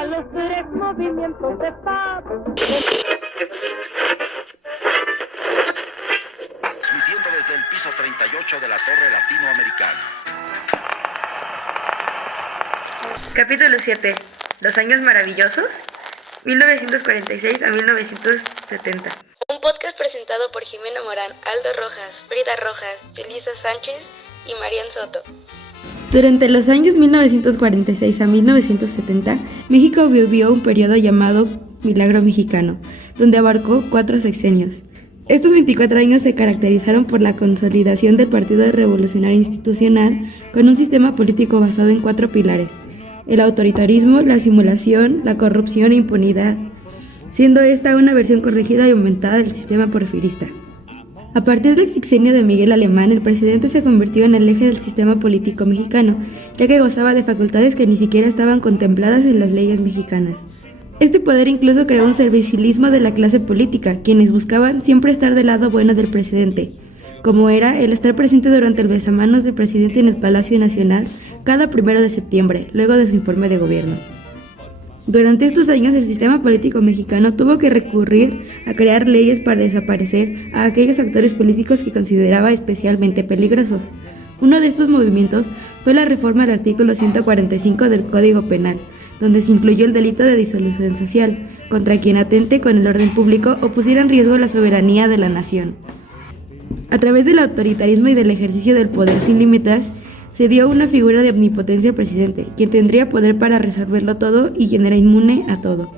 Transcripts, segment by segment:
haga los 3 movimientos de paz. Transmitiendo desde el piso 38 de la Torre Latinoamericana. Capítulo 7. Los años maravillosos, 1946 a 1970. Un podcast presentado por Jimena Morán, Aldo Rojas, Frida Rojas, Yulisa Sánchez y Marian Soto. Durante los años 1946 a 1970, México vivió un periodo llamado Milagro Mexicano, donde abarcó 4 sexenios. Estos 24 años se caracterizaron por la consolidación del Partido Revolucionario Institucional con un sistema político basado en 4 pilares: el autoritarismo, la simulación, la corrupción e impunidad, siendo esta una versión corregida y aumentada del sistema porfirista. A partir del sexenio de Miguel Alemán, el presidente se convirtió en el eje del sistema político mexicano, ya que gozaba de facultades que ni siquiera estaban contempladas en las leyes mexicanas. Este poder incluso creó un servicilismo de la clase política, quienes buscaban siempre estar del lado bueno del presidente, como era el estar presente durante el besamanos del presidente en el Palacio Nacional cada 1 de septiembre, luego de su informe de gobierno. Durante estos años, el sistema político mexicano tuvo que recurrir a crear leyes para desaparecer a aquellos actores políticos que consideraba especialmente peligrosos. Uno de estos movimientos fue la reforma del artículo 145 del Código Penal, donde se incluyó el delito de disolución social, contra quien atente con el orden público o pusiera en riesgo la soberanía de la nación. A través del autoritarismo y del ejercicio del poder sin límites, se dio una figura de omnipotencia al presidente, quien tendría poder para resolverlo todo y quien era inmune a todo.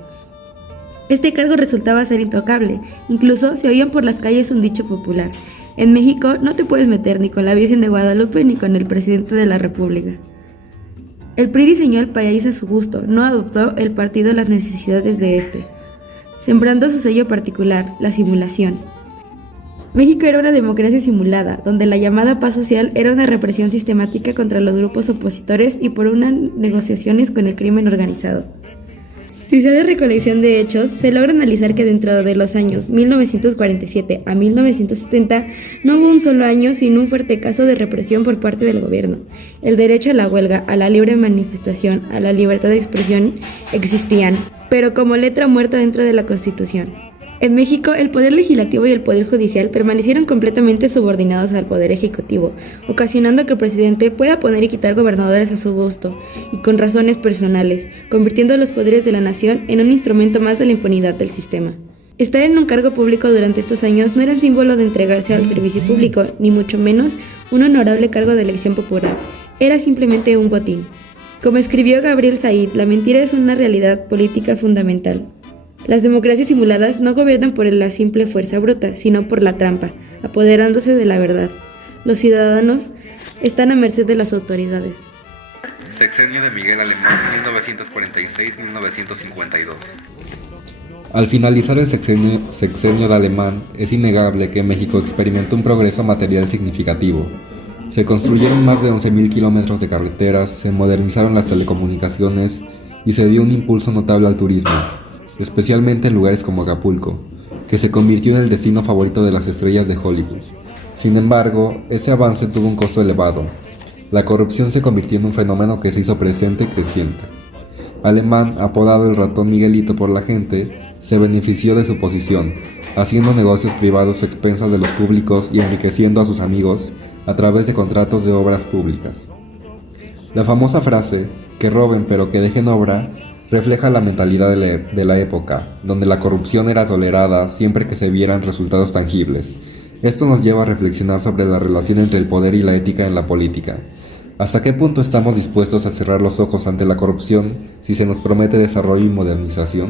Este cargo resultaba ser intocable, incluso se oían por las calles un dicho popular: en México no te puedes meter ni con la Virgen de Guadalupe ni con el presidente de la República. El PRI diseñó el país a su gusto, no adoptó el partido las necesidades de este, sembrando su sello particular, la simulación. México era una democracia simulada, donde la llamada paz social era una represión sistemática contra los grupos opositores y por unas negociaciones con el crimen organizado. Si se hace recolección de hechos, se logra analizar que dentro de los años 1947 a 1970 no hubo un solo año sin un fuerte caso de represión por parte del gobierno. El derecho a la huelga, a la libre manifestación, a la libertad de expresión existían, pero como letra muerta dentro de la Constitución. En México, el poder legislativo y el poder judicial permanecieron completamente subordinados al poder ejecutivo, ocasionando que el presidente pueda poner y quitar gobernadores a su gusto y con razones personales, convirtiendo los poderes de la nación en un instrumento más de la impunidad del sistema. Estar en un cargo público durante estos años no era un símbolo de entregarse al servicio público, ni mucho menos un honorable cargo de elección popular, era simplemente un botín. Como escribió Gabriel Said, la mentira es una realidad política fundamental. Las democracias simuladas no gobiernan por la simple fuerza bruta, sino por la trampa, apoderándose de la verdad. Los ciudadanos están a merced de las autoridades. Sexenio de Miguel Alemán, 1946-1952. Al finalizar el sexenio de Alemán, es innegable que México experimentó un progreso material significativo. Se construyeron más de 11.000 kilómetros de carreteras, se modernizaron las telecomunicaciones y se dio un impulso notable al turismo, especialmente en lugares como Acapulco, que se convirtió en el destino favorito de las estrellas de Hollywood. Sin embargo, ese avance tuvo un costo elevado. La corrupción se convirtió en un fenómeno que se hizo presente y creciente. Alemán, apodado el ratón Miguelito por la gente, se benefició de su posición, haciendo negocios privados a expensas de los públicos y enriqueciendo a sus amigos a través de contratos de obras públicas. La famosa frase, que roben pero que dejen obra, refleja la mentalidad de la época, donde la corrupción era tolerada siempre que se vieran resultados tangibles. Esto nos lleva a reflexionar sobre la relación entre el poder y la ética en la política. ¿Hasta qué punto estamos dispuestos a cerrar los ojos ante la corrupción si se nos promete desarrollo y modernización?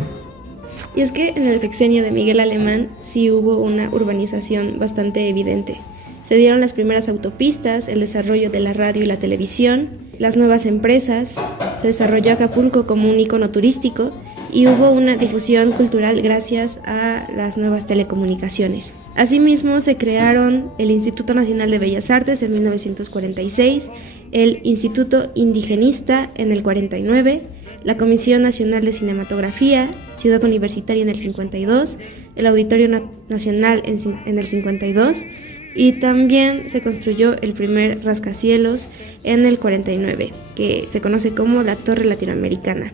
Y es que en el sexenio de Miguel Alemán sí hubo una urbanización bastante evidente. Se dieron las primeras autopistas, el desarrollo de la radio y la televisión, las nuevas empresas, se desarrolló Acapulco como un icono turístico y hubo una difusión cultural gracias a las nuevas telecomunicaciones. Asimismo, se crearon el Instituto Nacional de Bellas Artes en 1946, el Instituto Indigenista en el 49, la Comisión Nacional de Cinematografía, Ciudad Universitaria en el 52, el Auditorio Nacional en el 52, y también se construyó el primer rascacielos en el 49, que se conoce como la Torre Latinoamericana.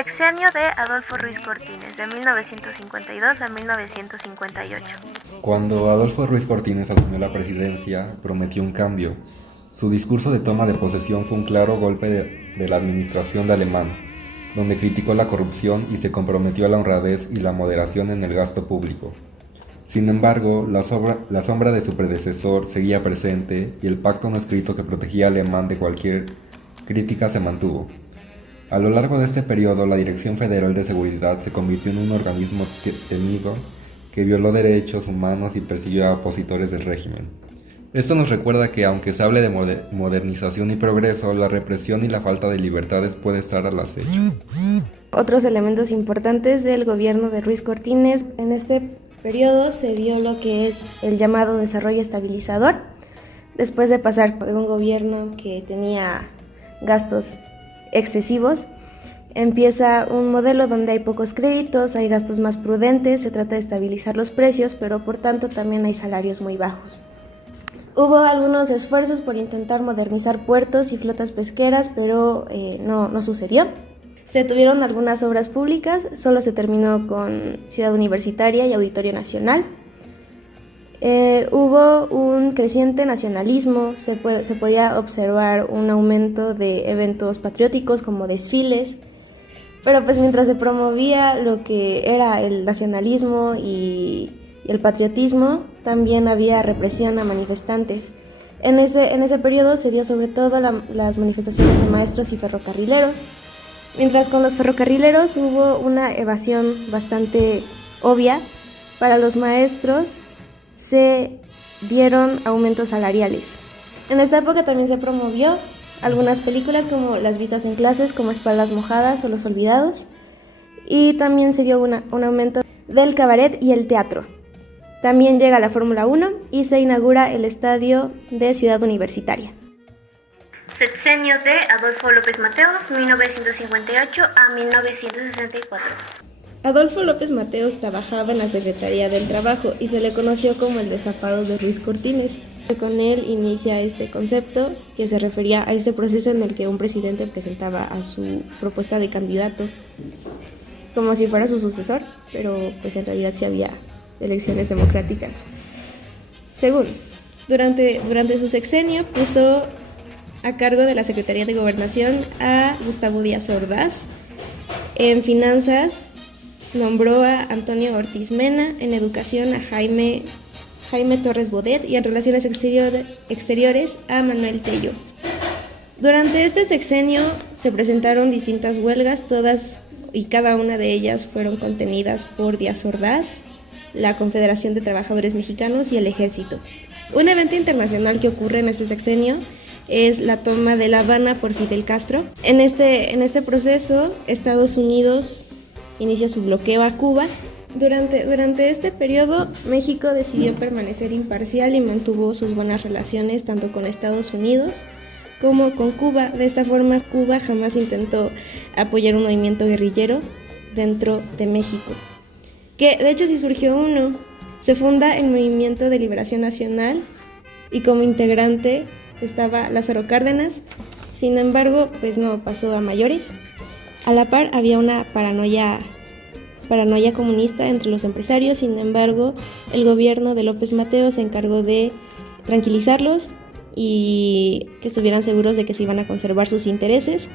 Sexenio de Adolfo Ruiz Cortines, de 1952 a 1958. Cuando Adolfo Ruiz Cortines asumió la presidencia, prometió un cambio. Su discurso de toma de posesión fue un claro golpe de la administración de Alemán, donde criticó la corrupción y se comprometió a la honradez y la moderación en el gasto público. Sin embargo, la sombra de su predecesor seguía presente y el pacto no escrito que protegía a Alemán de cualquier crítica se mantuvo. A lo largo de este periodo, la Dirección Federal de Seguridad se convirtió en un organismo temido que violó derechos humanos y persiguió a opositores del régimen. Esto nos recuerda que, aunque se hable de modernización y progreso, la represión y la falta de libertades puede estar al acecho. Otros elementos importantes del gobierno de Ruiz Cortines: en este periodo se dio lo que es el llamado desarrollo estabilizador. Después de pasar de un gobierno que tenía gastos excesivos, empieza un modelo donde hay pocos créditos, hay gastos más prudentes, se trata de estabilizar los precios, pero por tanto también hay salarios muy bajos. Hubo algunos esfuerzos por intentar modernizar puertos y flotas pesqueras, pero no sucedió. Se tuvieron algunas obras públicas, solo se terminó con Ciudad Universitaria y Auditorio Nacional. Hubo un creciente nacionalismo, se podía observar un aumento de eventos patrióticos como desfiles, pero pues mientras se promovía lo que era el nacionalismo y el patriotismo, también había represión a manifestantes. En ese periodo se dio sobre todo las manifestaciones de maestros y ferrocarrileros, mientras con los ferrocarrileros hubo una evasión bastante obvia. Para los maestros se dieron aumentos salariales. En esta época también se promovió algunas películas como Las vistas en clases, como Espaldas mojadas o Los olvidados, y también se dio un aumento del cabaret y el teatro. También llega la Fórmula 1 y se inaugura el estadio de Ciudad Universitaria. Sexenio de Adolfo López Mateos, 1958 a 1964. Adolfo López Mateos trabajaba en la Secretaría del Trabajo y se le conoció como el destapado de Ruiz Cortines. Con él inicia este concepto que se refería a este proceso en el que un presidente presentaba a su propuesta de candidato como si fuera su sucesor, pero pues en realidad sí había elecciones democráticas. Según, durante su sexenio puso a cargo de la Secretaría de Gobernación a Gustavo Díaz Ordaz. En finanzas nombró a Antonio Ortiz Mena, en educación a Jaime Torres Bodet y en relaciones exteriores a Manuel Tello. Durante este sexenio se presentaron distintas huelgas, todas y cada una de ellas fueron contenidas por Díaz Ordaz, la Confederación de Trabajadores Mexicanos y el Ejército. Un evento internacional que ocurre en este sexenio es la toma de La Habana por Fidel Castro. En este proceso, Estados Unidos inicia su bloqueo a Cuba. Durante este periodo, México decidió permanecer imparcial y mantuvo sus buenas relaciones tanto con Estados Unidos como con Cuba. De esta forma, Cuba jamás intentó apoyar un movimiento guerrillero dentro de México, que de hecho sí surgió uno. Se funda el Movimiento de Liberación Nacional y como integrante estaba Lázaro Cárdenas. Sin embargo, pues no pasó a mayores. A la par había una paranoia comunista entre los empresarios. Sin embargo, el gobierno de López Mateos se encargó de tranquilizarlos y que estuvieran seguros de que se iban a conservar sus intereses,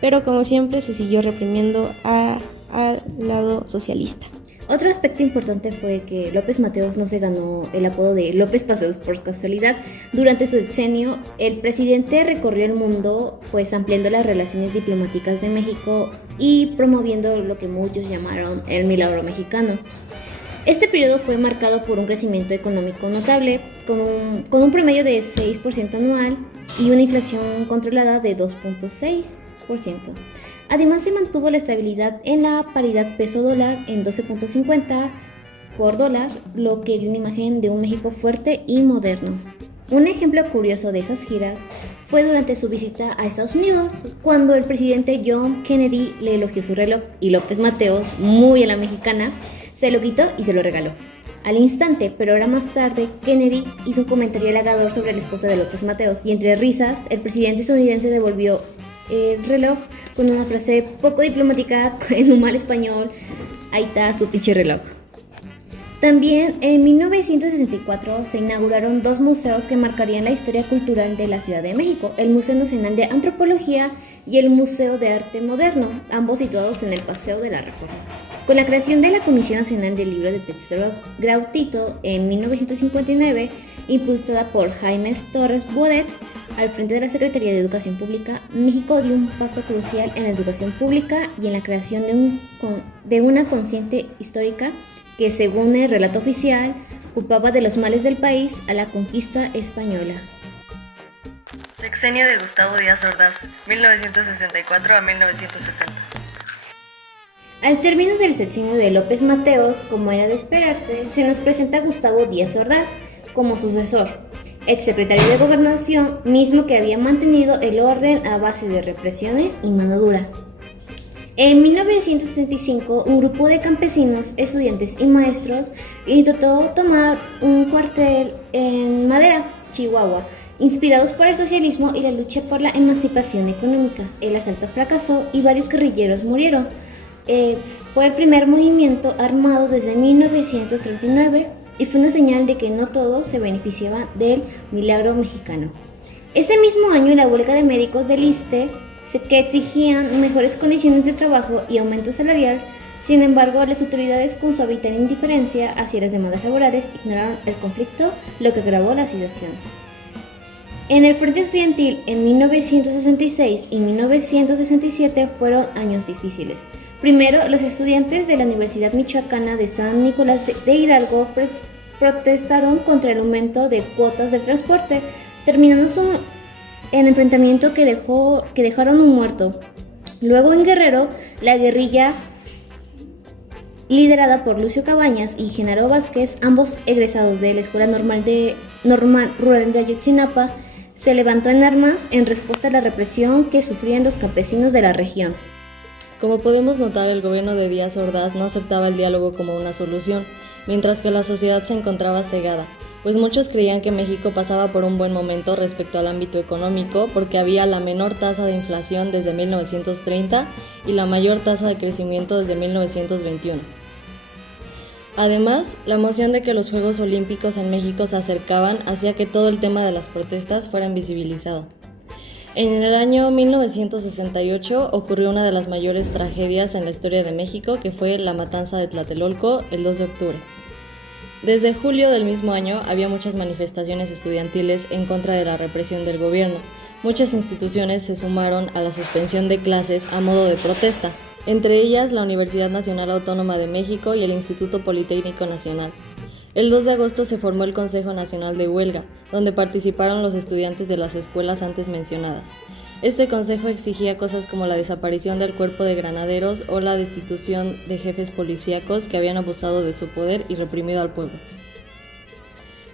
pero como siempre se siguió reprimiendo al lado socialista. Otro aspecto importante fue que López Mateos no se ganó el apodo de López Paseos por casualidad. Durante su sexenio, el presidente recorrió el mundo, pues ampliando las relaciones diplomáticas de México y promoviendo lo que muchos llamaron el milagro mexicano. Este periodo fue marcado por un crecimiento económico notable, con un promedio de 6% anual y una inflación controlada de 2.6%. Además, se mantuvo la estabilidad en la paridad peso-dólar en 12.50 por dólar, lo que dio una imagen de un México fuerte y moderno. Un ejemplo curioso de esas giras fue durante su visita a Estados Unidos, cuando el presidente John Kennedy le elogió su reloj y López Mateos, muy a la mexicana, se lo quitó y se lo regaló. Al instante, pero horas más tarde, Kennedy hizo un comentario halagador sobre la esposa de López Mateos y entre risas, el presidente estadounidense devolvió el reloj con una frase poco diplomática en un mal español: ahí está su pinche reloj. También en 1964 se inauguraron dos museos que marcarían la historia cultural de la Ciudad de México: el Museo Nacional de Antropología y el Museo de Arte Moderno, ambos situados en el Paseo de la Reforma. Con la creación de la Comisión Nacional del Libro de Texto Gratuito en 1959, impulsada por Jaime Torres Bodet, al frente de la Secretaría de Educación Pública, México dio un paso crucial en la educación pública y en la creación de una conciencia histórica que, según el relato oficial, culpaba de los males del país a la conquista española. Sexenio de Gustavo Díaz Ordaz, 1964 a 1970. Al término del sexenio de López Mateos, como era de esperarse, se nos presenta a Gustavo Díaz Ordaz como sucesor, exsecretario de Gobernación, mismo que había mantenido el orden a base de represiones y mano dura. En 1965, un grupo de campesinos, estudiantes y maestros intentó tomar un cuartel en Madera, Chihuahua, inspirados por el socialismo y la lucha por la emancipación económica. El asalto fracasó y varios guerrilleros murieron. Fue el primer movimiento armado desde 1939 y fue una señal de que no todos se beneficiaban del milagro mexicano. Ese mismo año, la huelga de médicos del ISSSTE, que exigían mejores condiciones de trabajo y aumento salarial. Sin embargo, las autoridades, con su habitual indiferencia hacia las demandas laborales, ignoraron el conflicto, lo que agravó la situación. En el Frente Estudiantil, en 1966 y 1967 fueron años difíciles. Primero, los estudiantes de la Universidad Michoacana de San Nicolás de Hidalgo protestaron contra el aumento de cuotas del transporte, terminando en enfrentamiento que dejaron un muerto. Luego, en Guerrero, la guerrilla liderada por Lucio Cabañas y Genaro Vázquez, ambos egresados de la Escuela Normal Rural de Ayotzinapa, se levantó en armas en respuesta a la represión que sufrían los campesinos de la región. Como podemos notar, el gobierno de Díaz Ordaz no aceptaba el diálogo como una solución, mientras que la sociedad se encontraba cegada, pues muchos creían que México pasaba por un buen momento respecto al ámbito económico porque había la menor tasa de inflación desde 1930 y la mayor tasa de crecimiento desde 1921. Además, la emoción de que los Juegos Olímpicos en México se acercaban hacía que todo el tema de las protestas fuera visibilizado. En el año 1968 ocurrió una de las mayores tragedias en la historia de México, que fue la matanza de Tlatelolco el 2 de octubre. Desde julio del mismo año había muchas manifestaciones estudiantiles en contra de la represión del gobierno. Muchas instituciones se sumaron a la suspensión de clases a modo de protesta, entre ellas la Universidad Nacional Autónoma de México y el Instituto Politécnico Nacional. El 2 de agosto se formó el Consejo Nacional de Huelga, donde participaron los estudiantes de las escuelas antes mencionadas. Este consejo exigía cosas como la desaparición del cuerpo de granaderos o la destitución de jefes policíacos que habían abusado de su poder y reprimido al pueblo.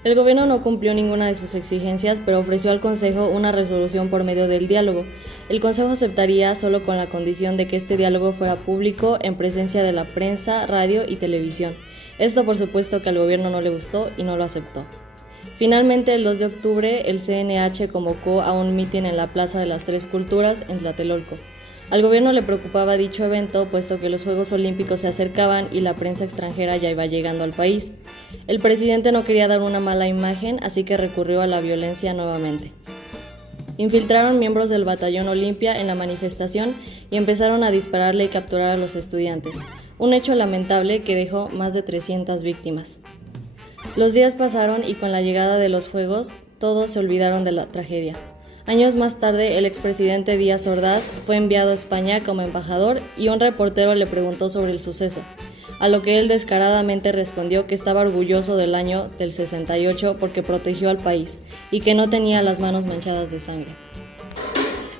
El gobierno no cumplió ninguna de sus exigencias, pero ofreció al Consejo una resolución por medio del diálogo. El Consejo aceptaría solo con la condición de que este diálogo fuera público en presencia de la prensa, radio y televisión. Esto por supuesto que al gobierno no le gustó y no lo aceptó. Finalmente, el 2 de octubre, el CNH convocó a un mitin en la Plaza de las Tres Culturas en Tlatelolco. Al gobierno le preocupaba dicho evento, puesto que los Juegos Olímpicos se acercaban y la prensa extranjera ya iba llegando al país. El presidente no quería dar una mala imagen, así que recurrió a la violencia nuevamente. Infiltraron miembros del Batallón Olimpia en la manifestación y empezaron a dispararle y capturar a los estudiantes, un hecho lamentable que dejó más de 300 víctimas. Los días pasaron y con la llegada de los Juegos, todos se olvidaron de la tragedia. Años más tarde, el expresidente Díaz Ordaz fue enviado a España como embajador y un reportero le preguntó sobre el suceso, a lo que él descaradamente respondió que estaba orgulloso del año del 68 porque protegió al país y que no tenía las manos manchadas de sangre.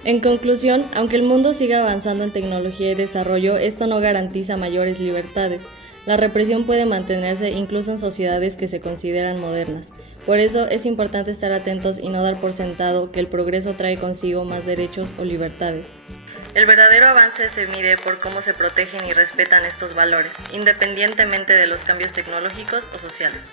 En conclusión, aunque el mundo siga avanzando en tecnología y desarrollo, esto no garantiza mayores libertades. La represión puede mantenerse incluso en sociedades que se consideran modernas. Por eso es importante estar atentos y no dar por sentado que el progreso trae consigo más derechos o libertades. El verdadero avance se mide por cómo se protegen y respetan estos valores, independientemente de los cambios tecnológicos o sociales.